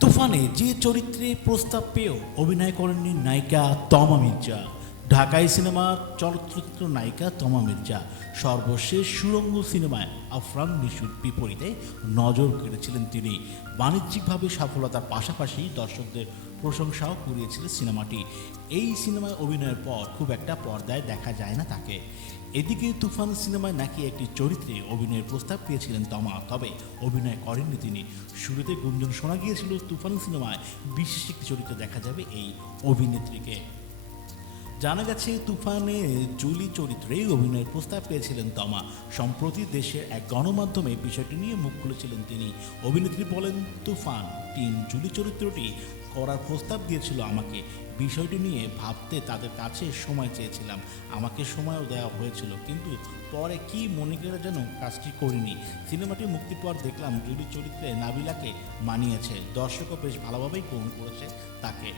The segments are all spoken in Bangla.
তুফানে যে চরিত্রে প্রস্তাব পেয়েও অভিনয় করেননি নায়িকা তমা মির্জা। ঢাকাই সিনেমার চলচ্চিত্র নায়িকা তমা মির্জা সর্বশেষ সুরঙ্গ সিনেমায় আফরান নিশুর বিপরীতে নজর কেড়েছিলেন তিনি। বাণিজ্যিকভাবে সফলতার পাশাপাশি দর্শকদের প্রশংসাও কুড়িয়েছিল সিনেমাটি। এই সিনেমায় অভিনয়ের পর খুব একটা পর্দায় দেখা যায় না তাকে। এদিকে তুফান সিনেমায় নাকি একটি চরিত্রে অভিনয়ের প্রস্তাব পেয়েছিলেন তমা, তবে অভিনয় করেননি তিনি। শুরুতে গুঞ্জন শোনা গিয়েছিল তুফান সিনেমায়, বিশেষ একটি চরিত্রে দেখা যাবে এই অভিনেত্রীকে। জানা গেছে, তুফানে জুলি চরিত্রে অভিনয়ের প্রস্তাব পেয়েছিলেন তমা। সম্প্রতি দেশের এক গণমাধ্যমে বিষয়টি নিয়ে মুখ খুলেছিলেন তিনি। অভিনেত্রী বলেন, তুফান টিম জুলি চরিত্রটি করার প্রস্তাব দিয়েছিল আমাকে। বিষয়টি নিয়ে ভাবতে তাদের কাছে সময় চেয়েছিলাম। আমাকে সময়ও দেওয়া হয়েছিল, কিন্তু পরে কি মনে করে যেন কাজটি করিনি। সিনেমাটি মুক্তির পর দেখলাম জুলি চরিত্রে নাবিলাকে মানিয়েছে। দর্শকও বেশ ভালোভাবেই গ্রহণ করেছে তাকে।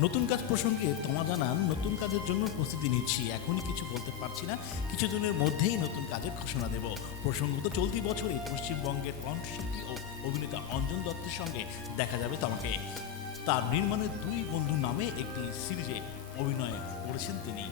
নতুন কাজ প্রসঙ্গে তোমা জানান, নতুন কাজের জন্য প্রস্তুতি নিচ্ছি। এখনই কিছু বলতে পারছি না। কিছুদিনের মধ্যেই নতুন কাজের ঘোষণা দেব। প্রসঙ্গত চলতি বছরে পশ্চিমবঙ্গের কণ্ঠশিল্পী ও অভিনেতা অঞ্জন দত্তের সঙ্গে দেখা যাবে তোমাকে। তার নির্মাণের দুই বন্ধু নামে একটি সিরিজে অভিনয় করেছেন তিনি।